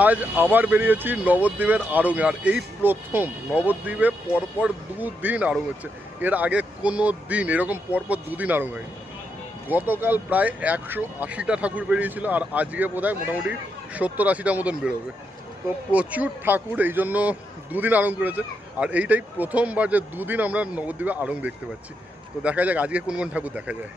আজ আবার বেরিয়েছি নবদ্বীপের আড়ঙে। আর এই প্রথম নবদ্বীপে পরপর দুদিন আড়ং হচ্ছে। এর আগে কোনো দিন এরকম পরপর দুদিন আড়ং হয়নি। গতকাল প্রায় 180টা ঠাকুর বেরিয়েছিল, আর আজকে বোধহয় মোটামুটি 70-80টার মতন বেরোবে। তো প্রচুর ঠাকুর, এই জন্য দুদিন আড়ং করেছে। আর এইটাই প্রথমবার যে দুদিন আমরা নবদ্বীপে আড়ং দেখতে পাচ্ছি। তো দেখা যাক আজকে কোন কোন ঠাকুর দেখা যায়।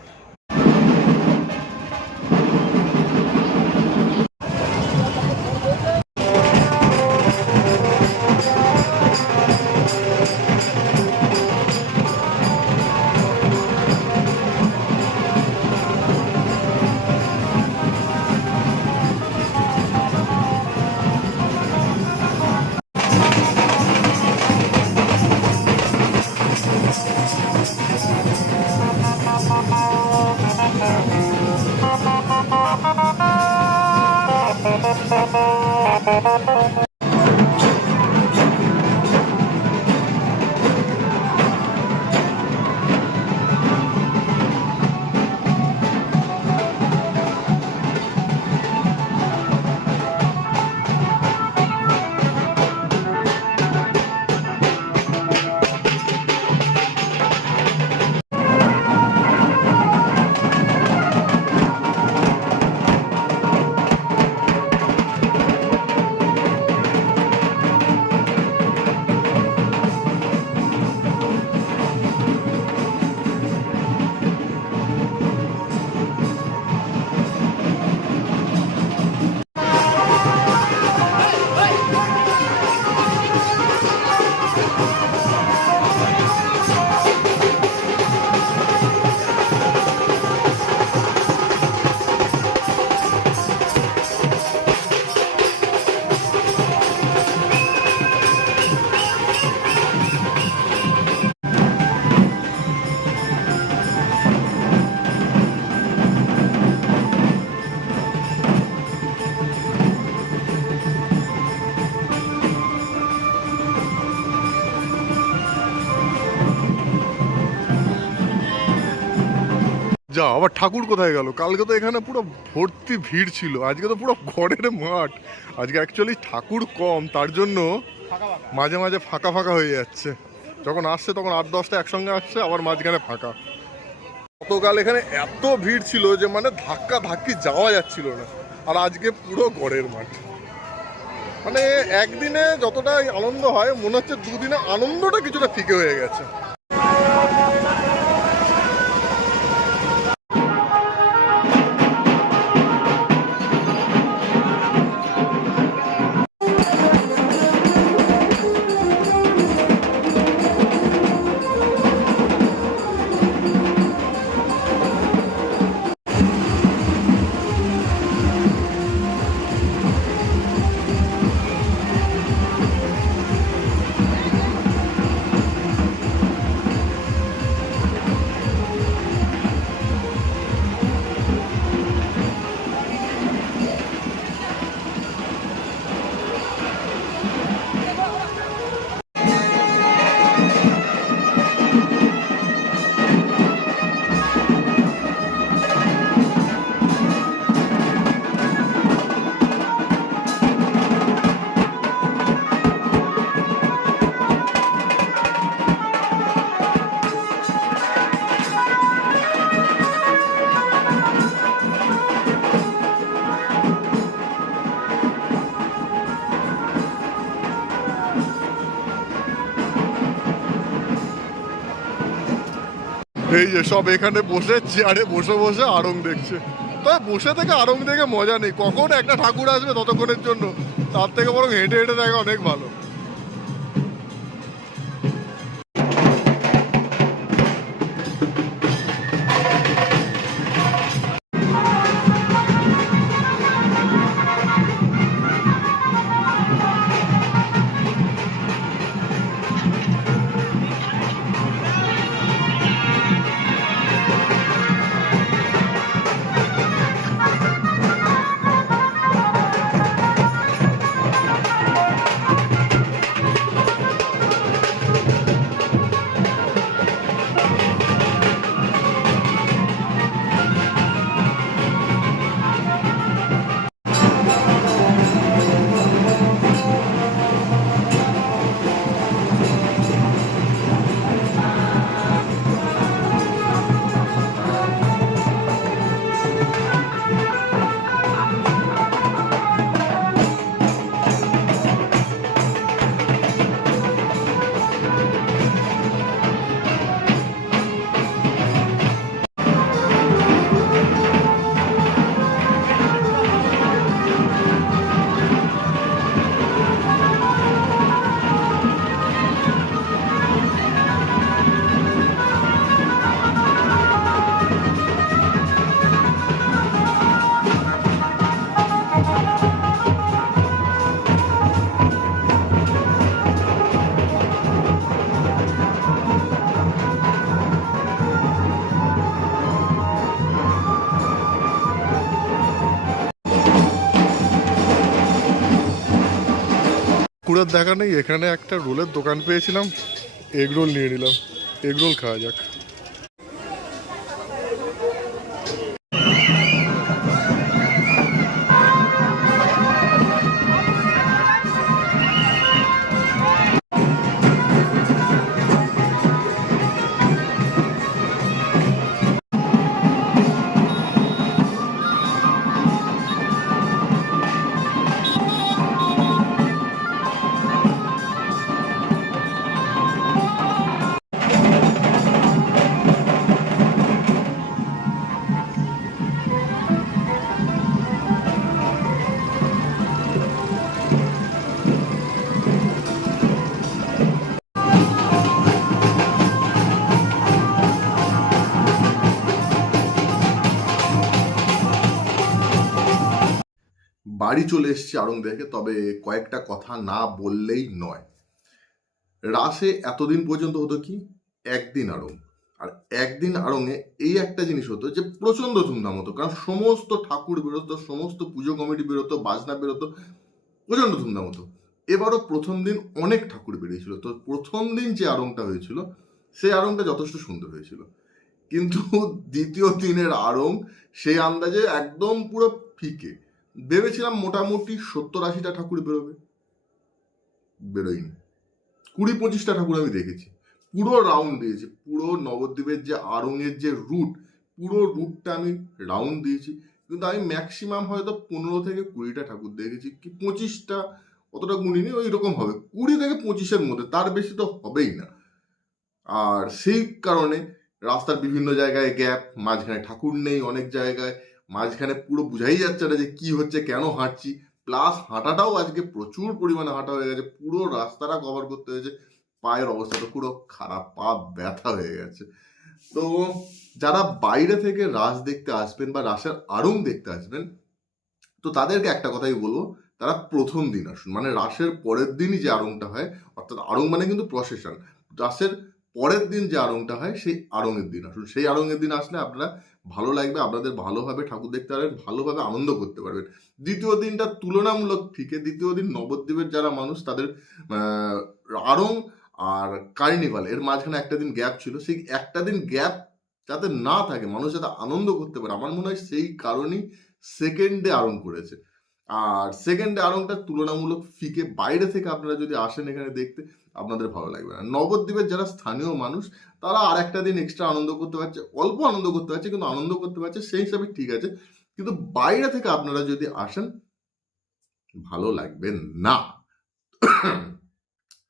যা আবার ঠাকুর কোথায় গেল? কালকে তো এখানে পুরো ভর্তি ভিড় ছিল, আজকে তো পুরো ঘরের মাঠ। আজকে অ্যাকচুয়ালি ঠাকুর কম, তার জন্য মাঝে মাঝে ফাঁকা ফাঁকা হয়ে যাচ্ছে। যখন আসছে তখন 8-10টা একসঙ্গে আসছে, আবার মাঝখানে ফাঁকা। গতকাল এখানে এত ভিড় ছিল যে মানে ধাক্কা ধাক্কি যাওয়া যাচ্ছিল না। আর আজকে পুরো ঘরের মাঠ। মানে একদিনে যতটা আনন্দ হয়, মনে হচ্ছে দুদিনে আনন্দটা কিছুটা ফিকে হয়ে গেছে। এই যে সব এখানে বসে চেয়ারে বসে বসে আড়ং দেখছে। তবে বসে থেকে আড়ং দেখে মজা নেই, কখন একটা ঠাকুর আসবে ততক্ষণের জন্য। তার থেকে বরং হেঁটে হেঁটে দেখা অনেক ভালো। কুড়ার দেখা নেই, এখানে একটা রোলের দোকান পেয়েছিলাম, এগ রোল নিয়ে নিলাম, এগ রোল খাওয়া যাক। বাড়ি চলে এসেছি আড়ং দেখে, তবে কয়েকটা কথা না বললেই নয়। রাসে এতদিন পর্যন্ত হতো কি, একদিন আড়ং। আর একদিন আড়ংয়ে এই একটা জিনিস হতো যে প্রচন্ড ধুমধাম হতো, কারণ সমস্ত ঠাকুর বেরোতো, সমস্ত পুজো কমিটি বেরোতো, বাজনা বেরোতো, প্রচন্ড ধুমধাম হতো। এবারও প্রথম দিন অনেক ঠাকুর বেরিয়েছিল, তো প্রথম দিন যে আড়ংটা হয়েছিল সেই আড়ংটা যথেষ্ট সুন্দর হয়েছিল। কিন্তু দ্বিতীয় দিনের আড়ং সেই আন্দাজে একদম পুরো ফিকে। ভেবেছিলাম মোটামুটি 70-80টা ঠাকুর বেরোবে, বেরোয়নি। 20-25টা ঠাকুর আমি দেখেছি। পুরো রাউন্ড দিয়েছি, পুরো নবদ্বীপের যে আড়ংয়ের যে রুট, পুরো রুটটা আমি রাউন্ড দিয়েছি, কিন্তু আমি ম্যাক্সিমাম হয়তো 15 থেকে 20টা ঠাকুর দেখেছি, কি 25টা, অতটা গুণিনি, ওই রকম হবে 20 থেকে 25-এর মধ্যে, তার বেশি তো হবেই না। আর সেই কারণে রাস্তার বিভিন্ন জায়গায় গ্যাপ, মাঝখানে ঠাকুর নেই অনেক জায়গায়, মাঝখানে পুরো বোঝাই যাচ্ছে না যে কি হচ্ছে, কেন হাঁটছি। প্লাস হাঁটাটাও আজকে প্রচুর পরিমাণে হাঁটা হয়ে গেছে, পুরো রাস্তাটা কভার করতে হয়েছে, পায়ের অবস্থাটা পুরো খারাপ, পা ব্যথা হয়ে গেছে। তো যারা বাইরে থেকে রাস দেখতে আসবেন বা রাসের আড়ং দেখতে আসবেন, তো তাদেরকে একটা কথাই বলবো, তারা প্রথম দিন আসুন, মানে রাসের পরের দিনই যে আড়ংটা হয়, অর্থাৎ আড়ং মানে কিন্তু প্রসেশন, রাসের পরের দিন যে আড়ংটা হয় সেই আড়ংয়ের দিন আসুন। সেই আড়ংয়ের দিন আসলে আপনারা ভালো লাগবে, আপনাদের ভালোভাবে ঠাকুর দেখতে পারবেন, ভালোভাবে আনন্দ করতে পারবেন। দ্বিতীয় দিনটা তুলনামূলক ফিকে। দ্বিতীয় দিন নবদ্বীপের যারা মানুষ তাদের আড়ং আর কার্নিভাল এর মাঝখানে একটা দিন গ্যাপ ছিল, সেই একটা দিন গ্যাপ যাতে না থাকে, মানুষ যাতে আনন্দ করতে পারে, আমার মনে হয় সেই কারণেই সেকেন্ড ডে আড়ং করেছে। আর সেকেন্ড ডে আড়ংটা তুলনামূলক ফিকে। বাইরে থেকে আপনারা যদি আসেন এখানে দেখতে, আপনাদের ভালো লাগবে না। নবদ্বীপের যারা স্থানীয় মানুষ তারা আর একটা দিন এক্সট্রা আনন্দ করতে পারছে, অল্প আনন্দ করতে পারছে, কিন্তু আনন্দ করতে পারছে, সেই হিসাবে ঠিক আছে। কিন্তু বাইরে থেকে আপনারা যদি আসেন, ভালো লাগবে না।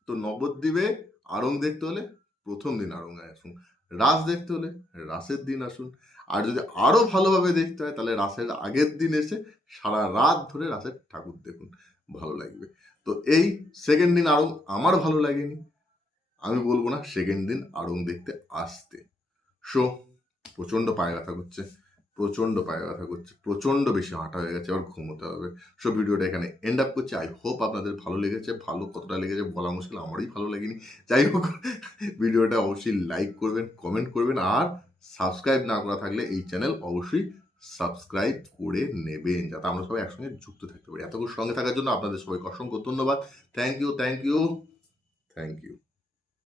তো নবদ্বীপে আড়ং দেখতে হলে প্রথম দিন আড়ংয়ে আসুন, রাস দেখতে হলে রাসের দিন আসুন, আর যদি আরো ভালোভাবে দেখতে হয় তাহলে রাসের আগের দিন এসে সারা রাত ধরে রাসের ঠাকুর দেখুন, ভালো লাগবে। তো এই সেকেন্ড দিন আড়ং আমার ভালো লাগেনি, আমি বলবো না সেকেন্ড দিন আড়ং দেখতে আসতে। সো প্রচন্ড পায়ে ব্যথা করছে, প্রচন্ড পায়ে ব্যথা করছে, প্রচন্ড বেশি হাঁটা হয়ে গেছে, আবার ঘুমোতে হবে। সো ভিডিওটা এখানে এন্ড আপ করছি। আই হোপ আপনাদের ভালো লেগেছে। ভালো কতটা লেগেছে বলা মুশকিল, আমারই ভালো লাগেনি। যাই হোক, ভিডিওটা অবশ্যই লাইক করবেন, কমেন্ট করবেন, আর সাবস্ক্রাইব না করা থাকলে এই চ্যানেল অবশ্যই সাবস্ক্রাইব করে নেবেন, যাতে আমরা সবাই একসঙ্গে যুক্ত থাকতে পারি। এতক্ষণ সঙ্গে থাকার জন্য আপনাদের সবাইকে অসংখ্য ধন্যবাদ। Thank you, thank you, thank you.